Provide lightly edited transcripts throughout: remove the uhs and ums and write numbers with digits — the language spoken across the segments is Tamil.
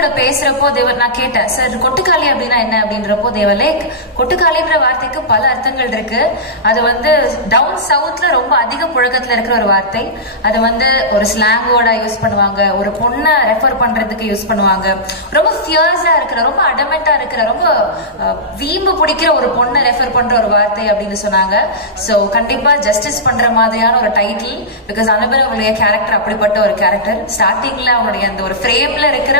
கூட பேசுறப்போ நான் கேட்டேன், சார் கொட்டுக்காளி அப்படின்னா என்ன அப்படின்றப்போ லைக் கொட்டுக்காளின்ற வார்த்தைக்கு பல அர்த்தங்கள் இருக்கு. அது வந்து டவுன் சவுத்ல ரொம்ப அதிக புழக்கத்துல இருக்கிற ஒரு வார்த்தை. அது வந்து ஒரு ஸ்லாங் வேர்டா யூஸ் பண்ணுவாங்க, ஒரு பொண்ணை ரெஃபர் பண்றதுக்கு யூஸ் பண்ணுவாங்க. ரொம்ப ஃபியர்ஸா இருக்கிற, ரொம்ப அடமெண்டா இருக்கிற, ரொம்ப வீம்பு பிடிக்கிற ஒரு பொண்ணை ரெஃபர் பண்ற ஒரு வார்த்தை அப்படின்னு சொன்னாங்க. சோ கண்டிப்பா ஜஸ்டிஸ் பண்ற மாதிரியான ஒரு டைட்டில். பிகாஸ் அனுபவ அவங்களுடைய கேரக்டர் அப்படிப்பட்ட ஒரு கேரக்டர். ஸ்டார்டிங்ல அவங்களுடைய அந்த ஒரு ஃப்ரேம்ல இருக்கிற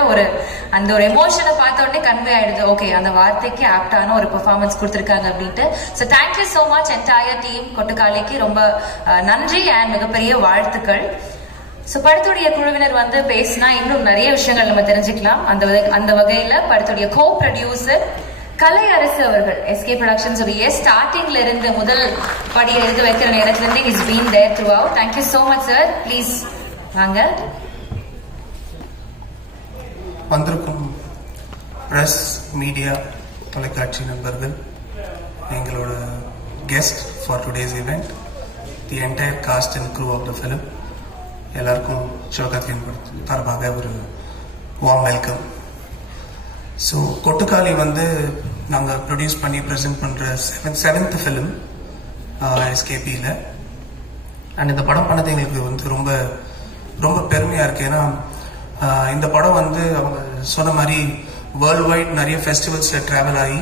அந்த ஒரு எமோஷனை பார்த்த உடனே கன்வே ஆயிடுது, ஓகே அந்த வார்த்தைக்கு ஆப்டான ஒரு பெர்ஃபார்மன்ஸ் கொடுத்திருக்காங்க அப்படின்ட்டு. So thank you so much entire team கொட்டுக்காளிக்கு. ரொம்ப நன்றி அண்ட் மிகப்பெரிய வாழ்த்துக்கள். ஸோ படத்துடைய குழுவினர் வந்து பேசினா இன்னும் நிறைய விஷயங்கள் நம்ம தெரிஞ்சுக்கலாம். அந்த வகையில படத்துடைய கோ ப்ரொடியூசர் கலை அரசு அவர்கள், எஸ்கே ப்ரொடக்ஷன்ஸ் உடைய ஸ்டார்டிங்ல இருந்து முதல் படியை எடுத்து வைக்கிற நேரத்துல இருந்து is been there throughout. Thank you so much sir. Please வாங்க. வந்திருக்கும் பிரஸ், மீடியா, தொலைக்காட்சி நண்பர்கள், எங்களோட guest for today's event, the entire cast and crew of the film, எல்லாருக்கும் சிவகார்த்திகேயன் சார்பாக ஒரு வார்ம் வெல்கம். ஸோ கொட்டுக்காளி வந்து நாங்கள் ப்ரொடியூஸ் பண்ணி ப்ரெசென்ட் பண்ணுற செவன்த் ஃபிலிம் எஸ்கேபியில். அண்ட் இந்த படம் பண்ணது எங்களுக்கு வந்து ரொம்ப ரொம்ப பெருமையாக இருக்குது. ஏன்னா இந்த படம் வந்து அவங்க சொன்ன மாதிரி வேர்ல்டு வைட் நிறைய ஃபெஸ்டிவல்ஸில் ட்ராவல் ஆகி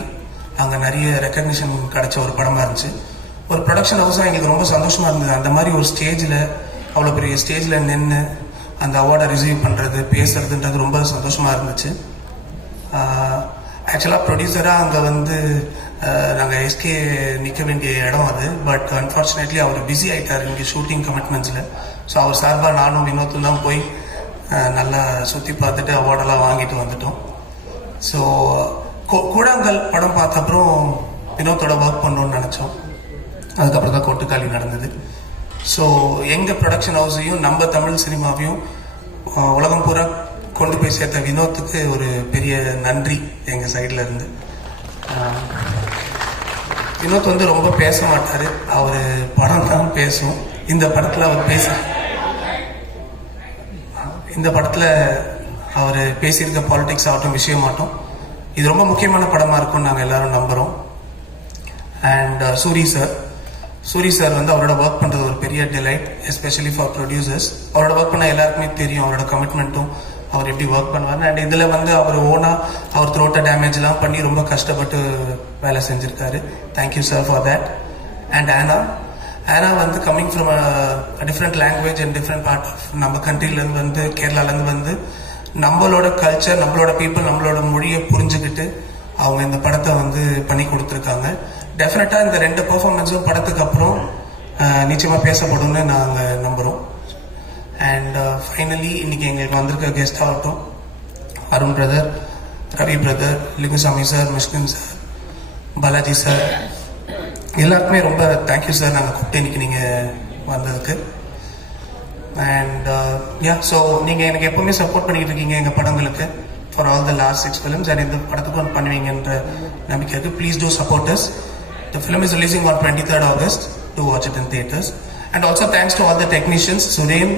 அங்கே நிறைய ரெக்கக்னிஷன் கிடைச்ச ஒரு படமாக இருந்துச்சு. ஒரு ப்ரொடக்ஷன் ஹவுஸாக எங்களுக்கு ரொம்ப சந்தோஷமாக இருந்தது. அந்த மாதிரி ஒரு ஸ்டேஜில், அவ்வளோ பெரிய ஸ்டேஜில் நின்று அந்த அவார்டை ரிசீவ் பண்ணுறது, பேசுறதுன்றது ரொம்ப சந்தோஷமாக இருந்துச்சு. ஆக்சுவலாக ப்ரொடியூசராக அங்கே வந்து நாங்கள் எஸ்கே நிற்க வேண்டிய இடம் அது. பட் அன்ஃபார்ச்சுனேட்லி அவர் பிஸி ஆகிட்டார் இங்கே ஷூட்டிங் கமிட்மெண்ட்ஸில். ஸோ அவர் சார்பாக நானும் வினோத்தும் தான் போய் நல்லா சுற்றி பார்த்துட்டு அவார்டெல்லாம் வாங்கிட்டு வந்துட்டோம். ஸோ கூழாங்கல் படம் பார்த்த அப்புறம் வினோத்தோட ஒர்க் பண்ணணும்னு நினச்சோம். அதுக்கப்புறம் தான் கொட்டுக்காளி நடந்தது. ஸோ எங்கள் ப்ரொடக்ஷன் ஹவுஸையும் நம்ம தமிழ் சினிமாவையும் உலகம் பூரா கொண்டு போய் சேர்த்த வினோத்துக்கு ஒரு பெரிய நன்றி எங்கள் சைடில் இருந்து. வினோத் வந்து ரொம்ப பேச மாட்டார், அவர் படம் தான் பேசும். இந்த படத்தில் அவர் பேசியிருக்க பாலிடிக்ஸ் ஆகட்டும், விஷயமாகட்டும், இது ரொம்ப முக்கியமான படமாக இருக்கும்னு நாங்கள் எல்லாரும் நம்புகிறோம். அண்ட் சூரி சார் வந்து அவரோட ஒர்க் பண்ணுறது ஒரு பெரிய டிலைட், எஸ்பெஷலி ஃபார் ப்ரொடியூசர்ஸ். அவரோட ஒர்க் பண்ண எல்லாருக்குமே தெரியும் அவரோட கமிட்மெண்ட்டும், அவர் எப்படி ஒர்க் பண்ணுவார். அண்ட் இதில் வந்து அவர் அவர் த்ரோட்டை டேமேஜ்லாம் பண்ணி ரொம்ப கஷ்டப்பட்டு வேலை செஞ்சுருக்காரு. Thank you sir for that. And ஆனா வந்து coming from different language and different part of நம்ம கண்ட்ரிலேருந்து வந்து, கேரளாலேருந்து வந்து நம்மளோட கல்ச்சர், நம்மளோட பீப்புள், நம்மளோட மொழியை புரிஞ்சுக்கிட்டு அவங்க இந்த படத்தை வந்து பண்ணி கொடுத்துருக்காங்க. டெஃபினட்டாக இந்த 2 பெர்ஃபார்மன்ஸும் படத்துக்கு அப்புறம் நிச்சயமாக பேசப்படும்னு நாங்கள் நம்புகிறோம். அண்ட் ஃபைனலி இன்னைக்கு எங்களுக்கு வந்திருக்க கெஸ்ட் ஆகட்டும், Arun brother, Ravi brother, Lingusamy sir, Mysskin sir, Balaji sir, எல்லாருக்குமே ரொம்ப தேங்க்யூ சார் நாங்கள் கூப்பிட்டு இன்னைக்கு நீங்கள் வந்ததுக்கு. அண்ட் ஸோ நீங்கள் எனக்கு எப்பவுமே சப்போர்ட் பண்ணிட்டு இருக்கீங்க எங்கள் படங்களுக்கு for all the last 6 films. And இந்த படத்துக்கு ஒன்று பண்ணுவீங்கன்ற நம்பிக்கை இருக்குது. Please do support us. The film is releasing on 23rd August. Do watch it in theaters. And also thanks to all the technicians, Suren,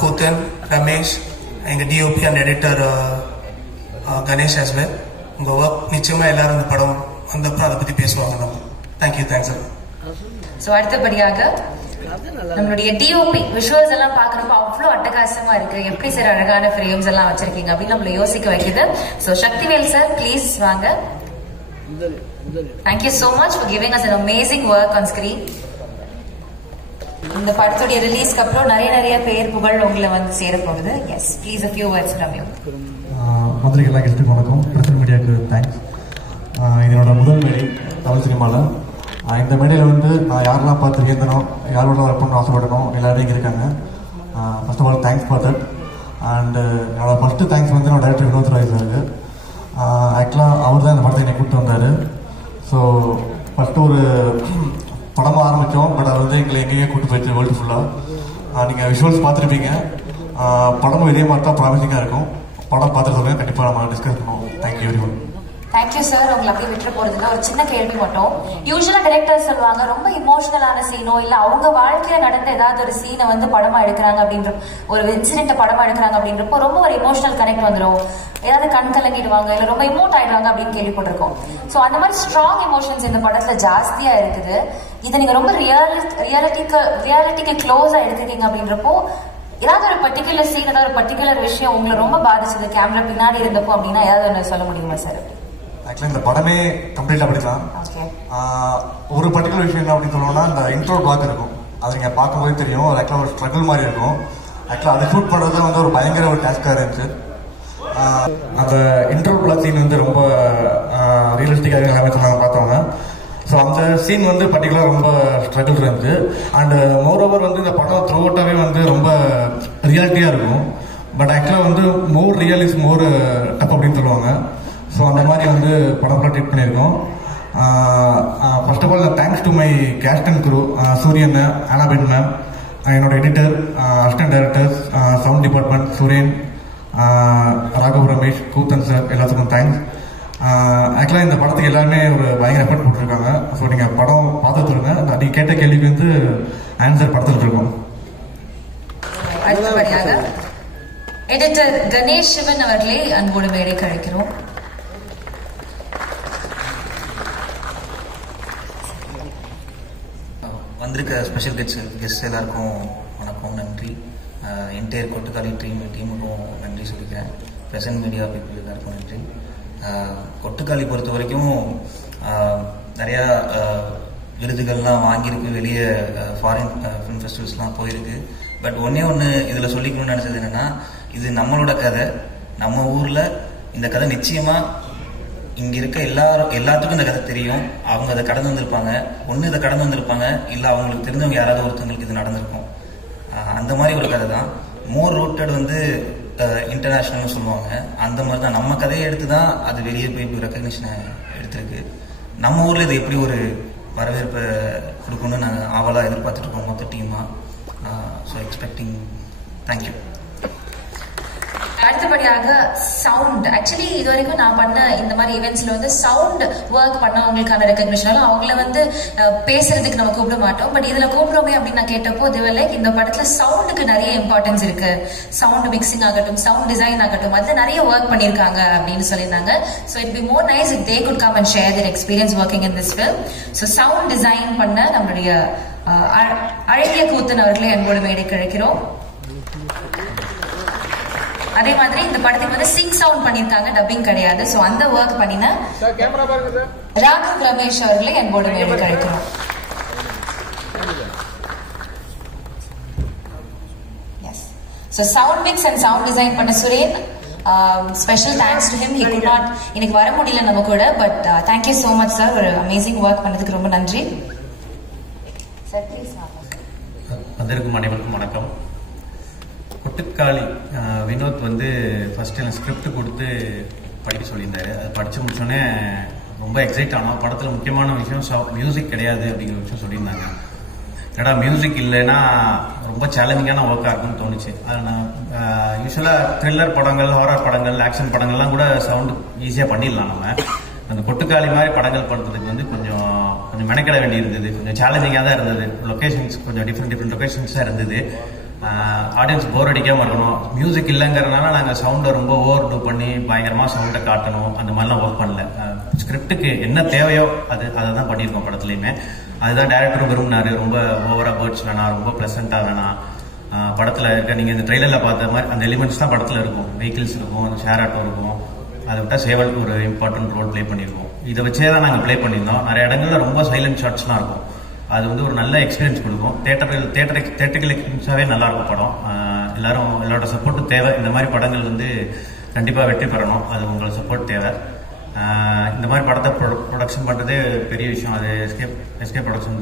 Kotan, Ramesh, and the DOP and editor Ganesh as well. உங்க ஒர்க் நிச்சயமா எல்லாரும் இந்த படம் வந்தப்பறம் அதை பற்றி பேசுவாங்க. நம்ம தேங்க்யூ. Thanks sir. ஸோ அடுத்தபடியாக நம்மளுடைய டிஓபி விஷுவல்ஸ் எல்லாம் பார்க்குறப்ப அவ்வளோ அட்டகாசமா இருக்கு. எப்படி சார் அழகான ஃப்ரேம்ஸ் எல்லாம் வச்சிருக்கீங்க அப்படின்னு நம்மளை யோசிக்க வைக்குது. ஸோ சக்திவேல் சார் ப்ளீஸ் வாங்க. Thank you so much for giving us an amazing work on screen. இந்த படத்துடைய ரிலீஸ்க்கு அப்புறம் நிறைய பேர் புகழ் உங்களை வந்து சேர போகுது. Yes please a few words from you. மதுரைக்கு எல்லாம் கெஸ்ட்டுக்கு வணக்கம். பிரச்சனை மீடியாவுக்கு தேங்க்ஸ். இதனோட முதல் மேடை தமிழ் சினிமாவில். இந்த மேடையில் வந்து நான் யாரெல்லாம் பார்த்து ஏந்தணும், யாரோட ஒர்க் பண்ணணும் ஆசைப்படணும், எல்லாரும் இங்கே இருக்காங்க. First of all thanks for that. And என்னோட ஃபஸ்ட்டு தேங்க்ஸ் வந்து என்னோட டைரக்டர் வினோத் ராய் சாருக்கு. ஆக்சுவலாக அவர் தான் இந்த படத்தை என்னை கூப்பிட்டு வந்தார். ஸோ ஃபஸ்ட்டு ஒரு படமாக ஆரம்பித்தோம். பட் அது வந்து எங்களை எங்கேயே கூப்பிட்டு போயிடுச்சு வேர்ல்டு ஃபுல்லாக. நீங்கள் விஷுவல்ஸ் பார்த்துருப்பீங்க. படமும் இதே மாதிரி தான் ப்ராமிசிங்காக இருக்கும். படம் பார்த்துட்டு சொல்லுங்கள், கண்டிப்பாக நம்ம டிஸ்கஸ் பண்ணுவோம். Thank you very much. Thank you sir. உங்களை அப்படியே விட்டு போறதுக்கு ஒரு சின்ன கேள்வி மட்டும். யூஸ்வலா டைரக்டர்ஸ் சொல்லுவாங்க ரொம்ப இமோஷனலான சீனோ இல்ல அவங்க வாழ்க்கையில நடந்த ஏதாவது ஒரு சீனை வந்து படமா எடுக்கிறாங்க அப்படின்ற ஒரு இன்சிடென்ட் படமா எடுக்கிறாங்க அப்படின்றப்போ ரொம்ப ஒரு இமோஷனல் கனெக்ட் வந்துடும், ஏதாவது கண் கலங்கிடுவாங்க இல்ல ரொம்ப இமோட் ஆயிடுவாங்க அப்படின்னு கேள்விப்பட்டிருக்கோம். சோ அந்த மாதிரி ஸ்ட்ராங் எமோஷன்ஸ் இந்த படத்துல ஜாஸ்தியா இருக்குது. இதை நீங்க ரொம்ப ரியாலிட்டிக்கு க்ளோஸா எடுத்துக்கீங்க அப்படின்றப்போ ஏதாவது ஒரு பர்டிகுலர் சீன் ஏதாவது ஒரு பர்டிகுலர் விஷயம் உங்களை ரொம்ப பாதிச்சது கேமரா பின்னாடி இருந்தப்போ அப்படின்னா ஏதாவது ஒன்று சொல்ல முடியுமா சார்? ஆக்சுவலி இந்த படமே கம்ப்ளீட்டா படிக்கலாம். ஒரு பர்டிகுலர் விஷயம் என்ன அப்படின்னு சொல்லணும்னா இந்த இன்ட்ரோ பிளாக் இருக்கும், அது நீங்க பார்க்கும்போது தெரியும். ஆக்சுவலா ஒரு ஸ்ட்ரகிள் மாதிரி இருக்கும். ஆக்சுவலா அதை ஷூட் பண்றது வந்து ஒரு பயங்கர ஒரு டாஸ்கா இருந்துச்சு. அந்த இன்ட்ரோ பிளாக் சீன் வந்து ரொம்ப ரியலிஸ்டிக்காக எல்லாமே சொன்னாங்க பார்த்தவங்க. ஸோ அந்த சீன் வந்து பர்டிகுலராக ரொம்ப ஸ்ட்ரகிள் இருந்துச்சு. அண்ட் மோரோவர் வந்து இந்த படம் த்ரூ அவுட்டாகவே வந்து ரொம்ப ரியாலிட்டியாக இருக்கும். பட் ஆக்சுவலாக வந்து more real is more tough அப்படின்னு சொல்லுவாங்க. ஸோ அந்த மாதிரி வந்து படம் ஃபுல்லாக ட்ரீட் பண்ணியிருக்கோம். First of all thanks to my caste and crew, சூரியன், ஆனாபென் மேம், என்னோட editor, assistant directors, sound department, Suren, Raghav Ramesh, கூத்தன் சார், எல்லாத்துக்கும் தேங்க்ஸ். ஆக்சுவலாக இந்த படத்துக்கு எல்லாருமே ஒரு பயங்கர எஃபர்ட் போட்டிருக்காங்க. ஸோ நீங்கள் படம் பார்த்துட்டு இருங்க. நீங்கள் கேட்ட கேள்விக்கு வந்து ஆன்சர் படத்தில் இருக்கோம். அடுத்தபடியாக எடிட்டர் கணேஷ் சிவன் அவர்களே அன்போடு மேடைக்கு அழைக்கிறோம். வந்திருக்க ஸ்பெஷல் கெஸ்ட் எல்லாருக்கும் வணக்கம், நன்றி. என்டையர் கொட்டுக்காளி டீமுக்கும் நன்றி சொல்லிக்கிறேன். பிரசன்ட் மீடியா பீப்புள் எல்லாருக்கும் நன்றி. கொட்டுக்காளி பொறுத்த வரைக்கும் நிறையா விருதுகள்லாம் வாங்கியிருக்கு, வெளியே ஃபாரின் ஃபிலிம் ஃபெஸ்டிவல்ஸ்லாம் போயிருக்கு. பட் ஒன்னே ஒன்று இதில் சொல்லிக்கணும்னு நினச்சது என்னென்னா, இது நம்மளோட கதை, நம்ம ஊரில் இந்த கதை நிச்சயமாக இங்கே இருக்க எல்லாத்துக்கும் இந்த கதை தெரியும். அவங்க அதை கடந்து வந்திருப்பாங்க, ஒன்று இதை கடந்து வந்திருப்பாங்க, இல்லை அவங்களுக்கு தெரிஞ்சவங்க யாராவது ஒருத்தவங்களுக்கு இது நடந்திருக்கும். அந்த மாதிரி ஒரு கதை தான். மோர் ரூட்டட் வந்து இன்டர்நேஷ்னல்னு சொல்லுவாங்க. அந்த மாதிரி தான் நம்ம கதையை எடுத்து தான் அது வெளியே போய் இப்படி ரெக்கக்னிஷனை எடுத்திருக்கு. நம்ம ஊரில் இது எப்படி ஒரு வரவேற்பை கொடுக்கணும்னு நாங்கள் ஆவலாக எதிர்பார்த்துட்டு இருக்கோம் மொத்த டீமாக. So expecting. தேங்க்யூ. அடுத்தபடியாக சவுண்ட். ஆக்சுவலி இது வரைக்கும் நான் பண்ண இந்த மாதிரி ஈவெண்ட்ஸ்ல வந்து சவுண்ட் ஒர்க் பண்ணவங்களுக்கான ரெகக்னிஷன் அவங்கள வந்து பேசுறதுக்கு நம்ம கூப்பிட மாட்டோம். பட் இதுல கூப்பிடுறோமே அப்படின்னு நான் கேட்டப்போ லைக் இந்த படத்துல சவுண்டுக்கு நிறைய இம்பார்ட்டன்ஸ் இருக்கு. சவுண்ட் மிக்சிங் ஆகட்டும், சவுண்ட் டிசைன் ஆகட்டும், அதுல நிறைய ஒர்க் பண்ணிருக்காங்க அப்படின்னு சொல்லியிருந்தாங்க. So it be more nice if they good come and share their experience working in this film. So sound design பண்ண நம்மளுடைய அழகிய கூத்தன் அவர்களே அன்போடு மேடைக்கு அழைக்கிறோம். அதே மாதிரி இந்த படத்துக்கு வந்து சிங் சவுண்ட் பண்ணிருக்காங்க, டப்பிங் கிடையாது. சோ அந்த ஒர்க் பண்ணின ராகவ் ரமேஷ் அவர்களை அன்போடு மேடைக்கு அழைக்கிறோம். So sound mix and sound design பண்ண Suren, special thanks to him. He could not இன்னைக்கு வர முடியல நம்ம கூட, but thank you so much sir. ஒரு amazing work பண்ணதுக்கு ரொம்ப நன்றி. Sir please வந்திருக்கும் அனைவருக்கும் வணக்கம். கொட்டுக்காளி வினோத் வந்து ஃபர்ஸ்ட் எனக்கு ஸ்கிரிப்ட் கொடுத்து படிக்க சொல்லியிருந்தாரு. அது படித்து முடிச்சோடனே ரொம்ப எக்ஸைட் ஆனோம். படத்தில் முக்கியமான விஷயம் மியூசிக் கிடையாது அப்படிங்கிற விஷயம் சொல்லியிருந்தாங்க. ஏன்னா மியூசிக் இல்லைன்னா ரொம்ப சேலஞ்சிங்கான ஒர்க்காக இருக்குன்னு தோணுச்சு. அது நான் யூஸ்வலாக த்ரில்லர் படங்கள், ஹாரர் படங்கள், ஆக்ஷன் படங்கள்லாம் கூட சவுண்டு ஈஸியாக பண்ணிடலாம். நம்ம அந்த கொட்டுக்காளி மாதிரி படங்கள் படுறதுக்கு வந்து கொஞ்சம் மெனக்கிட வேண்டி இருந்தது. கொஞ்சம் சேலஞ்சிங்காக தான் இருந்தது. லொக்கேஷன்ஸ் கொஞ்சம் டிஃப்ரெண்ட் லொக்கேஷன்ஸாக இருந்தது. ஆடியன்ஸ் போர் அடிக்காமல் இருக்கணும். மியூசிக் இல்லைங்கிறதுனால நாங்கள் சவுண்டை ரொம்ப ஓவர் டூ பண்ணி பயங்கரமாக சவுண்டை காட்டணும் அந்த மாதிரிலாம் ஒர்க் பண்ணல. ஸ்கிரிப்டுக்கு என்ன தேவையோ அதை தான் பண்ணியிருக்கோம் படத்துலையுமே. அதுதான் டேரக்டரும் விரும்பினாரு. ரொம்ப ஓவராக பேர்ட்ஸ் வேணாம், ரொம்ப ப்ளசண்ட்டாக வேணாம். படத்தில் இருக்க நீங்கள் இந்த ட்ரெய்லரில் பார்த்த மாதிரி அந்த எலிமெண்ட்ஸ் தான் படத்தில் இருக்கும். வெஹிக்கிள்ஸ் இருக்கும், அந்த ஷேர் ஆட்டோ இருக்கும். அதை விட்டால் சேவல் ஒரு இம்பார்ட்டன்ட் ரோல் ப்ளே பண்ணியிருக்கோம். இதை வச்சே தான் நாங்கள் ப்ளே பண்ணியிருந்தோம். நிறைய இடங்கள்ல ரொம்ப சைலண்ட் ஷாட்ஸ்லாம் இருக்கும். அது வந்து ஒரு நல்ல எக்ஸ்பீரியன்ஸ் கொடுக்கும். தேட்டரிக்கல் எக்ஸ்பீரியன்ஸாகவே நல்லாயிருக்கும் படம். எல்லாரோட சப்போர்ட்டும் தேவை. இந்த மாதிரி படங்கள் வந்து கண்டிப்பாக வெற்றி பெறணும். அது உங்களோட சப்போர்ட் தேவை. இந்த மாதிரி படத்தை ப்ரொடக்ஷன் பண்ணுறதே பெரிய விஷயம். அது எஸ்கே ப்ரொடக்ஷன்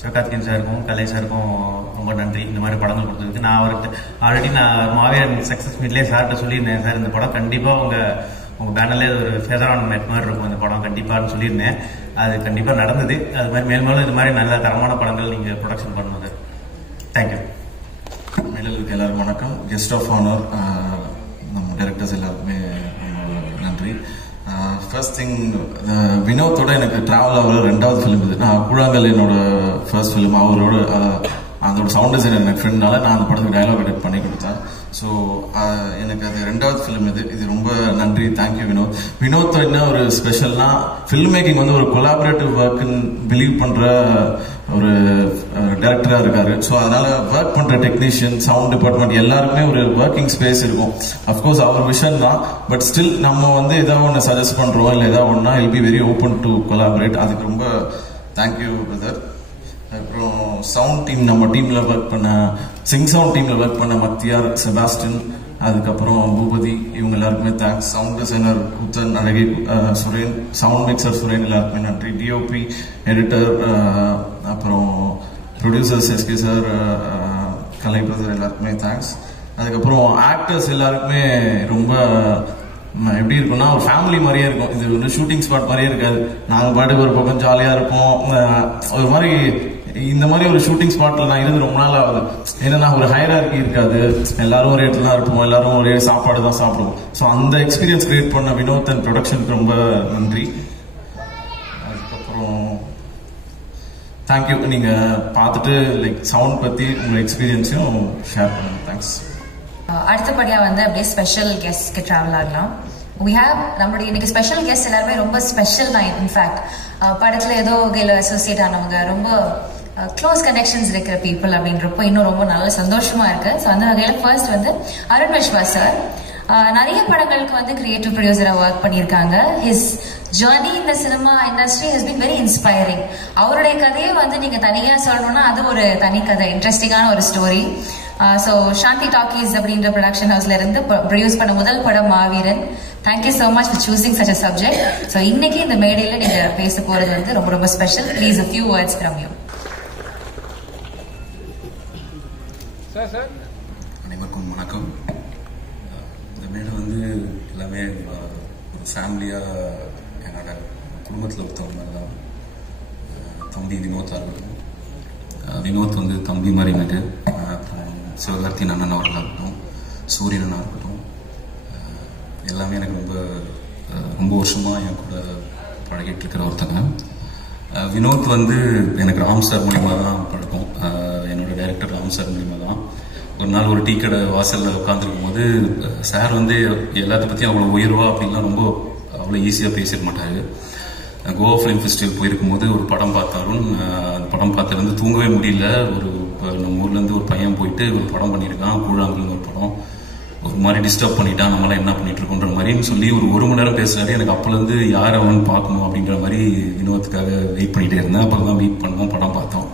சிவகார்த்திகேயன் சாருக்கும் கலை சாருக்கும் ரொம்ப நன்றி. இந்த மாதிரி படங்கள் கொடுத்ததுக்கு நான் அவருக்கு ஆல்ரெடி நான் மாவீரன் சக்ஸஸ் மீட்லேயே சார்கிட்ட சொல்லியிருந்தேன். சார் இந்த படம் கண்டிப்பாக உங்கள் பேனர்லேயே ஒரு ஃபெதர் ஆன் நெட் மாதிரி இருக்கும் இந்த படம் கண்டிப்பான்னு சொல்லியிருந்தேன். அது கண்டிப்பாக நடந்தது. அது மாதிரி மேலும் இது மாதிரி நல்ல தரமான படங்கள் நீங்கள் ப்ரொடக்ஷன் பண்ணுவது. தேங்க்யூ. மேலுக்கு எல்லாரும் வணக்கம். கெஸ்ட் ஆஃப் ஆனர் நம்ம டைரக்டர்ஸ் எல்லாருக்குமே நன்றி. ஃபர்ஸ்ட் திங் வினோத்தோட எனக்கு டிராவல் ஆகிற 2வது ஃபிலிம் இது. நான் கூழாங்கல் என்னோட ஃபர்ஸ்ட் ஃபிலிம். அவரோட அதோட சவுண்ட் டிசைனர் எனக்கு ஃப்ரெண்ட்னால நான் அந்த படத்துக்கு டயலாக் எடிட் பண்ணி கொடுத்தேன். ஸோ எனக்கு அது 2வது ஃபிலிம் இது ரொம்ப நன்றி. தேங்க்யூ வினோத். வினோத் என்ன ஒரு ஸ்பெஷல்னா ஃபில்ம் மேக்கிங் வந்து ஒரு கொலாபரேட்டிவ் ஒர்க்குன்னு பிலீவ் பண்ற ஒரு டைரக்டரா இருக்காரு. ஸோ அதனால ஒர்க் பண்ற டெக்னீஷியன், சவுண்ட் டிபார்ட்மெண்ட் எல்லாருக்குமே ஒரு ஒர்க்கிங் ஸ்பேஸ் இருக்கும். அஃப்கோர்ஸ் அவர் விஷன் தான், பட் ஸ்டில் நம்ம வந்து ஏதாவது ஒன்று சஜஸ்ட் பண்றோம் இல்லை ஏதாவது ஒன்னா will be very open to collaborate. அதுக்கு ரொம்ப தேங்க்யூ பிரதர். அப்புறம் சவுண்ட் டீம், நம்ம டீம்ல ஒர்க் பண்ண சிங் சவுண்ட் டீம்ல ஒர்க் பண்ண மத்தியார், செபாஸ்டின், அதுக்கப்புறம் பூபதி, இவங்க எல்லாருக்குமே தேங்க்ஸ். சவுண்ட் டிசைனர் உத்தன், அழகி, சுரேன், சவுண்ட் மிக்சர் சுரேன், எல்லாருக்குமே நன்றி. டிஓபி, எடிட்டர், அப்புறம் ப்ரொடியூசர்ஸ் எஸ்கே சார், கலை பிரதர், எல்லாருக்குமே தேங்க்ஸ். அதுக்கப்புறம் ஆக்டர்ஸ் எல்லாருக்குமே ரொம்ப எப்படி இருக்கும்னா ஒரு ஃபேமிலி மாதிரியே இருக்கும். இது வந்து ஷூட்டிங் ஸ்பாட் மாதிரியே இருக்காது. நாங்கள் பாட்டுக்கு ஒரு பக்கம் ஜாலியாக இருப்போம். ஒரு மாதிரி இந்த மாதிரி ஒரு ஷூட்டிங் ஸ்பாட்ல நான் இருந்து ரொம்ப நாள் ஆகுது. ஏன்னா ஒரு ஹையரார்கி இருக்காது, எல்லாரும் ஒரு இடத்துல தான் இருப்போம், எல்லாரும் ஒரே சாப்பாடு தான் சாப்பிடுவோம். ஸோ அந்த எக்ஸ்பீரியன்ஸ் கிரியேட் பண்ண வினோத் அண்ட் ப்ரொடக்ஷனுக்கு ரொம்ப நன்றி. அதுக்கப்புறம் தேங்க்யூ. நீங்க பார்த்துட்டு லைக் சவுண்ட் பத்தி உங்க எக்ஸ்பீரியன்ஸையும் ஷேர் பண்ணுங்க. தேங்க்ஸ். அடுத்தபடியா வந்து அப்படியே ஸ்பெஷல் கெஸ்ட்க்கு டிராவல் ஆகலாம். we have நம்மளுடைய இன்னைக்கு ஸ்பெஷல் கெஸ்ட் எல்லாருமே ரொம்ப ஸ்பெஷல் தான். இன்ஃபேக்ட் படத்துல ஏதோ வகையில் அசோசியேட் ஆனவங்க, ரொம்ப க்ளோஸ் கனெக்ஷன்ஸ் இருக்கிற பீப்புள் அப்படின்றப்போ இன்னும் ரொம்ப நல்ல சந்தோஷமா இருக்கு. ஸோ அந்த வகையில் ஃபர்ஸ்ட் வந்து அருண் விஸ்வாஸ் சார் நிறைய படங்களுக்கு வந்து கிரியேட்டிவ் ப்ரொடியூசரா ஒர்க் பண்ணியிருக்காங்க. ஹிஸ் ஜர்னி இந்த cinema industry has been very inspiring. அவருடைய கதையை வந்து நீங்க தனியா சொல்லணும்னா அது ஒரு தனி கதை, இன்ட்ரெஸ்டிங்கான ஒரு ஸ்டோரி. ஸோ சாந்தி டாக்கீஸ் அப்படின்ற ப்ரொடக்ஷன் ஹவுஸ்ல இருந்து ப்ரொடியூஸ் பண்ண முதல் படம் மாவீரன். Thank you so much for choosing such a subject. So இன்னைக்கு இந்த மேடையில நீங்க பேச போறது வந்து ரொம்ப ரொம்ப special. Please a few words from you. அனைவருக்கும் வணக்கம். இந்த மேடை வந்து எல்லாமே ஒரு ஃபேமிலியாக என்னோட குடும்பத்தில் ஒருத்தவங்க மாதிரி தான். தம்பி வினோத்தாக இருக்கட்டும், வினோத் வந்து தம்பி மாதிரி எனக்கு, அப்புறம் சிவகார்த்தின் அண்ணன் அவர்களாக இருக்கட்டும், சூரியன் அண்ணா இருக்கட்டும், எல்லாமே எனக்கு ரொம்ப வருஷமாக என் கூட பழகிட்டு இருக்கிற ஒருத்தங்க. வினோத் வந்து எனக்கு ராம் சார் மூலிமா தான் பழக்கம். என்னோட டைரக்டர் ராம் சார் மூலிமா தான். ஒரு நாள் ஒரு டீ கடை வாசலில் உட்காந்துருக்கும் போது சார் வந்து எல்லாத்த பற்றியும் அவ்வளோ உயர்வா அப்படின்லாம் ரொம்ப அவ்வளோ ஈஸியாக பேசிட மாட்டார். கோவா ஃபிலிம் ஃபெஸ்டிவல் போயிருக்கும் போது ஒரு படம் பார்த்தாலும் அந்த படம் பார்த்ததுலேருந்து தூங்கவே முடியல. நம்ம ஊர்லேருந்து ஒரு பையன் போயிட்டு ஒரு படம் பண்ணியிருக்கான், கூழாங்கல்னு ஒரு படம், ஒரு மாதிரி டிஸ்டர்ப் பண்ணிட்டான், நம்மளாம் என்ன பண்ணிட்டு இருக்கோன்ற மாதிரின்னு சொல்லி ஒரு மணி நேரம் பேசுறாரு. எனக்கு அப்போலேருந்து யார் அவன் பார்க்கணும் அப்படின்ற மாதிரி வினோத்துக்காக வெயிட் பண்ணிட்டே இருந்தேன். அப்புறம் தான் வெயிட் பண்ணோம், படம் பார்த்தோம்.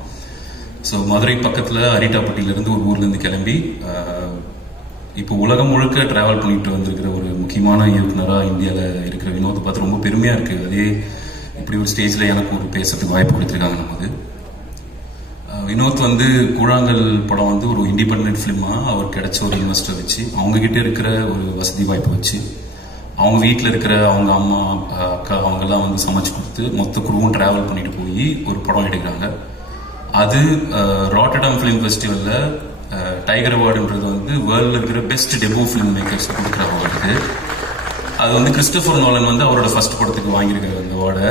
ஸோ மதுரை பக்கத்தில் அரிட்டாப்பட்டியிலேருந்து ஒரு ஊர்லேருந்து கிளம்பி இப்போ உலகம் முழுக்க டிராவல் பண்ணிட்டு வந்திருக்கிற ஒரு முக்கியமான இயக்குனராக இந்தியாவில் இருக்கிற வினோத்தை பார்த்து ரொம்ப பெருமையாக இருக்குது. அதே இப்படி ஒரு ஸ்டேஜில் எனக்கு ஒரு பேசுறதுக்கு வாய்ப்பு கொடுத்துருக்காங்க நமக்கு. வினோத் வந்து கூழாங்கல் படம் வந்து ஒரு இண்டிபெண்டன்ட் ஃபிலிமாக அவர் கிடைச்ச ஒரு இன்வெஸ்டர் வச்சு, அவங்ககிட்ட இருக்கிற ஒரு வசதி வாய்ப்பு வச்சு, அவங்க வீட்டில் இருக்கிற அவங்க அம்மா அக்கா அவங்கெல்லாம் வந்து சமைச்சு கொடுத்து மொத்த குழுவும் டிராவல் பண்ணிட்டு போய் ஒரு படம் எடுக்கிறாங்க. அது ராட்டர்டாம் ஃபிலிம் ஃபெஸ்டிவலில் டைகர் அவார்டுன்றது வந்து வேர்ல்டில் இருக்கிற பெஸ்ட் டெபோ ஃபிலிம் மேக்கர்ஸ் கொடுக்குற அவார்டு. அது வந்து கிறிஸ்டோபர் நோலன் வந்து அவரோட ஃபர்ஸ்ட் படத்துக்கு வாங்கியிருக்காரு அந்த அவார்டை.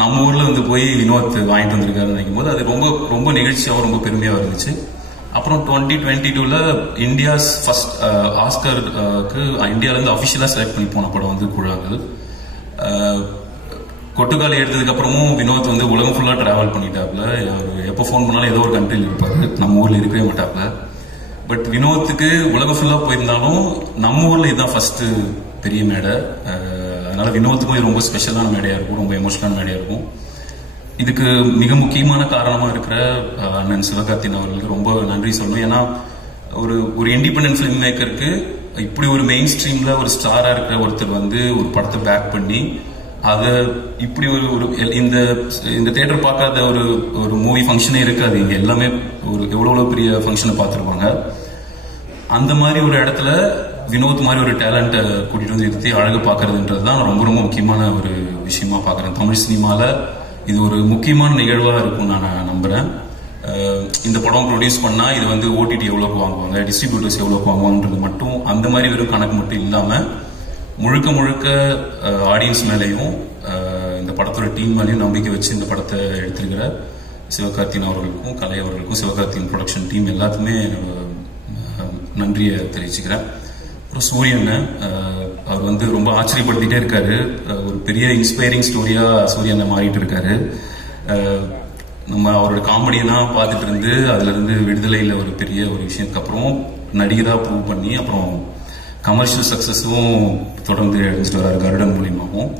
நம்ம ஊர்ல வந்து போய் வினோத் வாங்கிட்டு வந்திருக்காருன்னு நினைக்கும் போது அது ரொம்ப ரொம்ப நிகழ்ச்சியாகவும் ரொம்ப பெருமையாக இருந்துச்சு. அப்புறம் 2022 இந்தியாஸ் ஃபர்ஸ்ட் ஆஸ்கருக்கு இந்தியாவிலேருந்து அஃபிஷியலாக செலக்ட் பண்ணி போன படம் வந்து கூழாங்கல். கொட்டுக்காலி எடுத்ததுக்கு அப்புறமும் வினோத் வந்து உலகம் ஃபுல்லாக டிராவல் பண்ணிட்டாப்ல. எப்போ ஃபோன் பண்ணாலும் ஏதோ ஒரு கண்ட்ரியில் இருப்பாரு, நம்ம ஊர்ல இருக்கவே மாட்டாப்ல. பட் வினோத்துக்கு உலகம் ஃபுல்லாக போயிருந்தாலும் நம்ம ஊர்ல இதுதான் ஃபர்ஸ்ட் பெரிய மேடை. அதனால வினோத்துக்கும் இது ரொம்ப ஸ்பெஷலான மேடையா இருக்கும், ரொம்ப எமோஷனலான மேடையா இருக்கும். இதுக்கு மிக முக்கியமான காரணமா இருக்கிற அண்ணன் சிவகார்த்தின் அவர்களுக்கு ரொம்ப நன்றி சொல்லணும். ஏன்னா ஒரு இண்டிபெண்டன்ட் ஃபிலிம் மேக்கருக்கு இப்படி ஒரு மெயின் ஸ்ட்ரீம்ல ஒரு ஸ்டாரா இருக்கிற ஒருத்தர் வந்து ஒரு படத்தை பேக் பண்ணி அதை இப்படி ஒரு இந்த தியேட்டர் பார்க்காத ஒரு மூவி ஃபங்க்ஷனே இருக்காது. இங்க எல்லாமே ஒரு எவ்வளவு பெரிய ஃபங்க்ஷனை பார்த்துருப்பாங்க. அந்த மாதிரி ஒரு இடத்துல வினோத் மாதிரி ஒரு டேலண்ட்டை கூட்டிட்டு வந்து நிறுத்தி அழகு பார்க்கறதுன்றது தான் ரொம்ப ரொம்ப முக்கியமான ஒரு விஷயமா பார்க்குறேன். தமிழ் சினிமால இது ஒரு முக்கியமான நிகழ்வாக இருக்கும் நான் நம்புறேன். இந்த படம் ப்ரொடியூஸ் பண்ணா இது வந்து ஓடிடி எவ்வளோக்கு வாங்குவாங்க, டிஸ்ட்ரிபியூட்டர்ஸ் எவ்வளோக்கு வாங்குவாங்கன்றது மட்டும் அந்த மாதிரி வெறும் கணக்கு மட்டும் இல்லாம முழுக்க முழுக்க ஆடியன்ஸ் மேலேயும் இந்த படத்தோட டீம் மேலேயும் நம்பிக்கை வச்சு இந்த படத்தை எடுத்திருக்கிற சிவகார்த்திகேயன் அவர்களுக்கும், கலை அவர்களுக்கும், சிவகார்த்திகேயன் ப்ரொடக்ஷன் டீம் எல்லாத்துக்குமே நன்றியை தெரிவிச்சுக்கிறேன். அப்புறம் சூரியன், அவர் வந்து ரொம்ப ஆச்சரியப்படுத்திட்டே இருக்காரு. ஒரு பெரிய இன்ஸ்பைரிங் ஸ்டோரியா சூரியனை மாறிட்டு இருக்காரு. நம்ம அவரோட காமெடியெல்லாம் பார்த்துட்டு இருந்து அதுல இருந்து விடுதலையில ஒரு பெரிய ஒரு விஷயத்துக்கு அப்புறம் நடிகரா ப்ரூவ் பண்ணி அப்புறம் கமர்ஷியல் சக்சஸும் தொடர்ந்து அடைஞ்சிட்டு வர்றாரு கருடன் மூலியமாகவும்.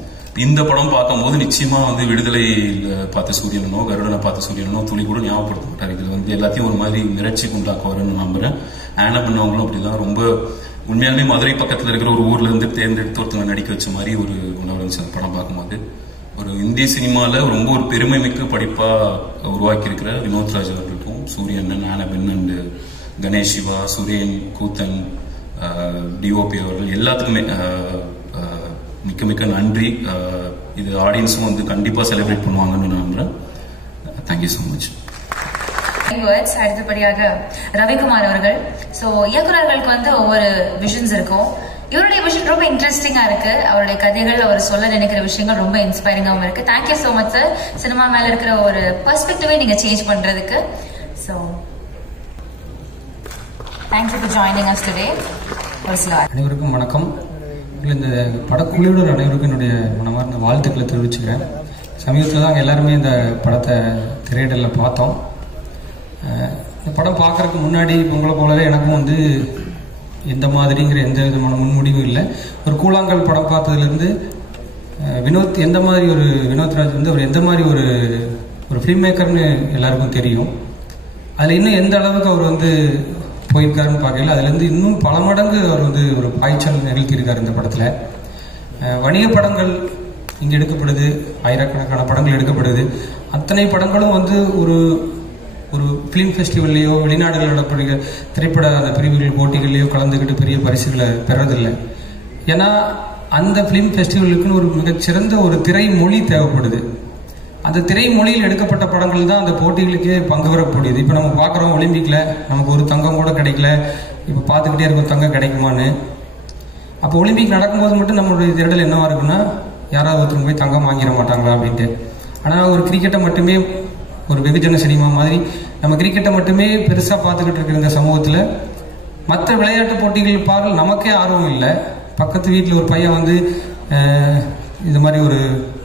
இந்த படம் பார்க்கும்போது நிச்சயமா வந்து விடுதலையில பார்த்த சூரியனோ கருடனை பார்த்த சூரியனோ துளி கூட ஞாபகப்படுத்த மாட்டார். இதுல வந்து எல்லாத்தையும் ஒரு மாதிரி மிரட்சி உண்டாக்குவாருன்னு நம்புறேன். ஆனா பண்ணவங்களும் அப்படிதான் ரொம்ப உண்மையாலுமே மதுரை பக்கத்துல இருக்கிற ஒரு ஊர்ல இருந்து தேர்ந்தெடுத்து ஒருத்தவங்க நடிக்க வச்ச மாதிரி ஒரு உணர்வு அந்த படம் பார்க்கும்போது ஒரு இந்திய சினிமால ரொம்ப ஒரு பெருமை மிக்க படிப்பா உருவாக்கி இருக்கிற வினோத் ராஜ் அவர்களுக்கும், சூரியன், ஆனபென் and Ganesh Siva, Suren, Koothan, DOP அவர்கள் எல்லாத்துக்குமே மிக்க மிக்க நன்றி. இது ஆடியன்ஸும் வந்து கண்டிப்பா செலிப்ரேட் பண்ணுவாங்கன்னு நான் நம்புறேன். Thank you so much. அடுத்தபடியாக ரவிக்குமார் அவர்கள். ஸோ இயக்குநர்களுக்கு வந்து ஒவ்வொரு விஷன்ஸ் இருக்கும். இவருடைய விஷயம் ரொம்ப இன்ட்ரெஸ்டிங்கா இருக்கு. அவருடைய கதைகள், அவர் சொல்ல நினைக்கிற விஷயங்கள் ரொம்ப இன்ஸ்பைரிங்காகவும் இருக்கு. Thank you so much sir. Cinema மேல இருக்கிற ஒரு பெர்ஸ்பெக்டிவை நீங்க சேஞ்ச் பண்றதுக்கு. So thank you for joining us today. அனைவருக்கும் வணக்கம். இந்த படக்குழுவினர் அனைவருக்கும் என்னுடைய மனமார்ந்த வாழ்த்துக்களை தெரிவிச்சுக்கிறேன். சமீபத்தில் தான் எல்லாருமே இந்த படத்தை திரையிடலில் பார்த்தோம். இந்த படம் பார்க்கறதுக்கு முன்னாடி உங்களை போலவே எனக்கும் வந்து எந்த மாதிரிங்கிற எந்த விதமான முன்முடிவும் இல்லை. ஒரு கூழாங்கல் படம் பார்த்ததுலேருந்து வினோத் எந்த மாதிரி ஒரு வினோத் ராஜ் வந்து அவர் எந்த மாதிரி ஒரு ஃபிலிம் மேக்கர்னு எல்லாருக்கும் தெரியும். அதில் இன்னும் எந்த அளவுக்கு அவர் வந்து போயிருக்காருன்னு பார்க்கல. அதுலேருந்து இன்னும் பல மடங்கு அவர் வந்து ஒரு பாய்ச்சல் நிகழ்த்தியிருக்காரு இந்த படத்தில். வணிக படங்கள் இங்கே எடுக்கப்படுது, ஆயிரக்கணக்கான படங்கள் எடுக்கப்படுது. அத்தனை படங்களும் வந்து ஒரு ஃபிலிம் ஃபெஸ்டிவல்லையோ வெளிநாடுகளில் நடப்படுகிற திரைப்பட அந்த பிரிவுகள் போட்டிகள்லையோ கலந்துக்கிட்டு பெரிய பரிசுகளை பெறதில்லை. ஏன்னா அந்த ஃபிலிம் ஃபெஸ்டிவலுக்குன்னு ஒரு மிகச்சிறந்த ஒரு திரைமொழி தேவைப்படுது. அந்த திரைமொழியில் எடுக்கப்பட்ட படங்கள் தான் அந்த போட்டிகளுக்கே பங்கு வரக்கூடியது. இப்போ நம்ம பார்க்குறோம் ஒலிம்பிக்கில் நமக்கு ஒரு தங்கம் கூட கிடைக்கல, இப்போ பார்த்துக்கிட்டே இருக்க தங்கம் கிடைக்குமான்னு. அப்போ ஒலிம்பிக் நடக்கும்போது மட்டும் நம்மளுடைய தேடல் என்னவா இருக்குன்னா, யாராவது ஒருத்தர் போய் தங்கம் வாங்கிட மாட்டாங்களா அப்படின்ட்டு. ஆனால் ஒரு கிரிக்கெட்டை மட்டுமே ஒரு வெகுஜன சினிமா மாதிரி நம்ம கிரிக்கெட்டை மட்டுமே பெருசாக பார்த்துக்கிட்டு இருக்கிற இந்த சமூகத்தில் மற்ற விளையாட்டு போட்டிகள் பார்க்க நமக்கே ஆர்வம் இல்லை. பக்கத்து வீட்டில் ஒரு பையன் வந்து இது மாதிரி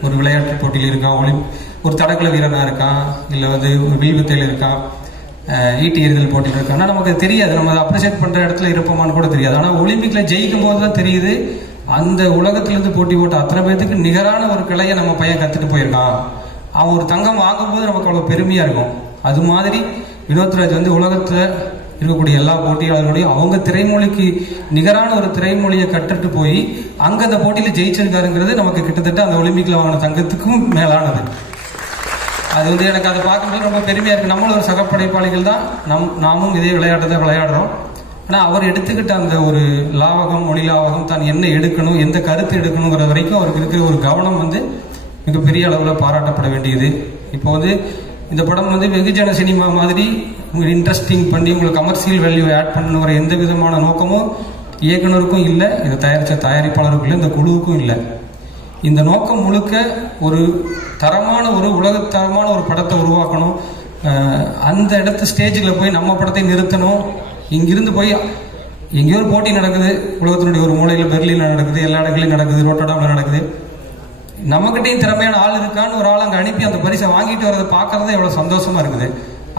ஒரு விளையாட்டு போட்டியில் இருக்கான், ஒரு தடகள வீரனாக இருக்கான், இல்லை வந்து ஒரு வில்வித்தையில் இருக்கான், ஈட்டி எறிதல் போட்டியில் இருக்கான். ஆனால் நமக்கு தெரியாது, நம்ம அதை அப்ரிஷியேட் பண்ணுற இடத்துல இருப்போமான்னு கூட தெரியாது. ஆனால் ஒலிம்பிக்கில் ஜெயிக்கும் போது தான் தெரியுது அந்த உலகத்திலேருந்து போட்டி போட்ட அத்தனை பேருக்கு நிகரான ஒரு கலையை நம்ம பையன் கற்றுட்டு போயிருக்கான். அவன் ஒரு தங்கம் வாங்கும்போது நமக்கு அவ்வளோ பெருமையாக இருக்கும். அது மாதிரி வினோத் ராஜ் வந்து உலகத்தில் இருக்கக்கூடிய எல்லா போட்டியாளர்களையும் அவங்க திரைமொழிக்கு நிகரான ஒரு திரைமொழியை கற்றுட்டு போய் அங்கே அந்த போட்டியில் ஜெயிச்சிருக்காருங்கிறது நமக்கு கிட்டத்தட்ட அந்த ஒலிம்பிக்கில் வாங்கின தங்கத்துக்கும் மேலானது. அது வந்து எனக்கு அதை பார்க்கும்போது ரொம்ப பெருமையாக இருக்குது. நம்மளும் ஒரு சகப்படைப்பாளிகள் தான், நாமும் இதே விளையாட்டை தான் விளையாடுறோம். ஆனால் அவர் எடுத்துக்கிட்ட அந்த ஒரு லாவகம், மொழி லாவகம், தான் என்ன எடுக்கணும், எந்த கருத்து எடுக்கணுங்கிற வரைக்கும் அவருக்கு இருக்கிற ஒரு கவனம் வந்து மிகப்பெரிய அளவில் பாராட்டப்பட வேண்டியது. இப்போ வந்து இந்த படம் வந்து வெகுஜன சினிமா மாதிரி உங்களுக்கு இன்ட்ரெஸ்டிங் பண்ணி உங்களுக்கு கமர்ஷியல் வேல்யூ ஆட் பண்ணுங்கிற எந்த விதமான நோக்கமும் இயக்குனருக்கும் இல்லை, இதை தயாரித்த தயாரிப்பாளருக்கும் இல்லை, இந்த குழுவுக்கும் இல்லை. இந்த நோக்கம் முழுக்க ஒரு தரமான உலகத்தரமான ஒரு படத்தை உருவாக்கணும். அந்த இடத்து ஸ்டேஜில் போய் நம்ம படத்தை நிறுத்தணும். இங்கிருந்து போய் எங்கேயோ ஒரு போட்டி நடக்குது, உலகத்தினுடைய ஒரு மூலையில் பெர்லினில் நடக்குது, எல்லா இடங்களையும் நடக்குது, ரோட்டடாமில் நடக்குது. நம்மகிட்டையும் திறமையான ஆள் இருக்கான்னு ஒரு ஆள் அங்கே அனுப்பி அந்த பரிசை வாங்கிட்டு வரதை பார்க்கறது எவ்வளோ சந்தோஷமா இருக்குது.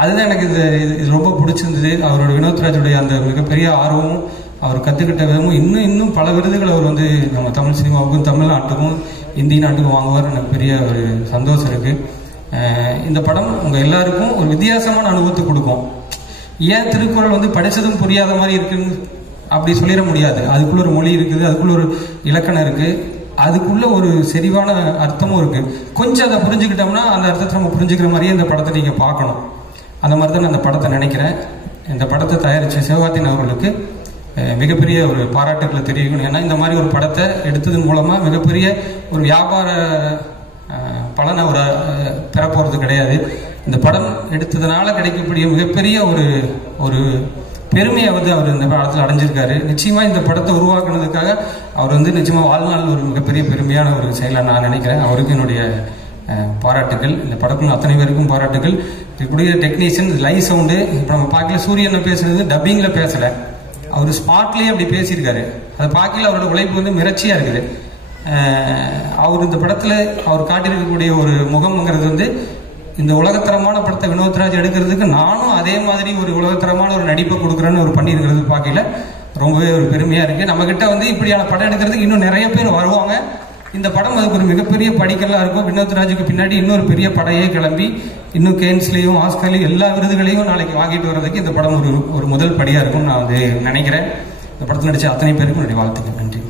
அதுதான் எனக்கு இது ரொம்ப பிடிச்சிருந்தது. அவரோட வினோத் ராஜுடைய அந்த மிகப்பெரிய ஆர்வமும் அவர் கற்றுக்கிட்ட விதமும் இன்னும் பல விருதுகள் அவர் வந்து நம்ம தமிழ் சினிமாவுக்கும் தமிழ்நாட்டுக்கும் இந்திய நாட்டுக்கும் வாங்குவார். எனக்கு பெரிய ஒரு சந்தோஷம் இருக்கு. இந்த படம் உங்கள் எல்லாருக்கும் ஒரு வித்தியாசமான அனுபவத்தை கொடுக்கும். ஏன் திருக்குறள் வந்து படித்ததும் புரியாத மாதிரி இருக்குன்னு அப்படி சொல்லிட முடியாது. அதுக்குள்ள ஒரு மொழி இருக்குது, அதுக்குள்ள ஒரு இலக்கணம் இருக்கு, அதுக்குள்ள ஒரு செறிவான அர்த்தமும் இருக்கு. கொஞ்சம் அதை புரிஞ்சுக்கிட்டோம்னா அந்த அர்த்தத்தை நம்ம புரிஞ்சுக்கிற மாதிரியே இந்த படத்தை நீங்க பார்க்கணும். அந்த மாதிரி தான் நான் இந்த படத்தை நினைக்கிறேன். இந்த படத்தை தயாரித்த சிவகார்த்திகேயன் அவர்களுக்கு மிகப்பெரிய ஒரு பாராட்டுக்களை தெரிவிக்கணும். ஏன்னா இந்த மாதிரி ஒரு படத்தை எடுத்ததன் மூலமா மிகப்பெரிய ஒரு வியாபார பலனை அவர் பெறப்போறது கிடையாது. இந்த படம் எடுத்ததுனால கிடைக்கக்கூடிய மிகப்பெரிய ஒரு பெருமையை வந்து அவர் இந்த படத்தில் அடைஞ்சிருக்காரு. நிச்சயமா இந்த படத்தை உருவாக்குனதுக்காக அவர் வந்து நிச்சயமா வாழ்நாள் ஒரு மிகப்பெரிய பெருமையான ஒரு செயலை நான் நினைக்கிறேன். அவருக்கு என்னுடைய பாராட்டுகள். இந்த படக்குள்ள அத்தனை பேருக்கும் பாராட்டுகள். இருக்கக்கூடிய டெக்னீஷியன், லைவ் சவுண்டு, இப்போ நம்ம பார்க்கல சூரியனை பேசுறது டப்பிங்ல பேசல, அவர் ஸ்பாட்லயே அப்படி பேசியிருக்காரு. அதை பார்க்கல அவரோட உழைப்பு வந்து மிரட்சியா இருக்குது. அவர் இந்த படத்துல அவர் காட்டியிருக்கக்கூடிய ஒரு முகம்ங்கிறது வந்து இந்த உலகத்தரமான படத்தை வினோத்ராஜ் எடுக்கிறதுக்கு நானும் அதே மாதிரி ஒரு உலகத்தரமான ஒரு நடிப்பை கொடுக்குறேன்னு ஒரு பண்ணியிருக்கிறது பார்க்கல ரொம்பவே ஒரு பெருமையா இருக்கு. நம்ம கிட்ட வந்து இப்படியான படம் எடுக்கிறதுக்கு இன்னும் நிறைய பேர் வருவாங்க. இந்த படம் அதுக்கு ஒரு மிகப்பெரிய படிக்கல்லா இருக்கும். வினோத்ராஜுக்கு பின்னாடி இன்னொரு பெரிய படையே கிளம்பி இன்னும் கேன்ஸ்லயும் ஆஸ்கர்லயும் எல்லா விருதுகளையும் நாளைக்கு வாங்கிட்டு வர்றதுக்கு இந்த படம் ஒரு முதல் படியா இருக்கும் நான் வந்து நினைக்கிறேன். இந்த படத்தில் நடிச்ச அத்தனை பேருக்கும் என்னுடைய வாழ்த்துக்கள். நன்றி.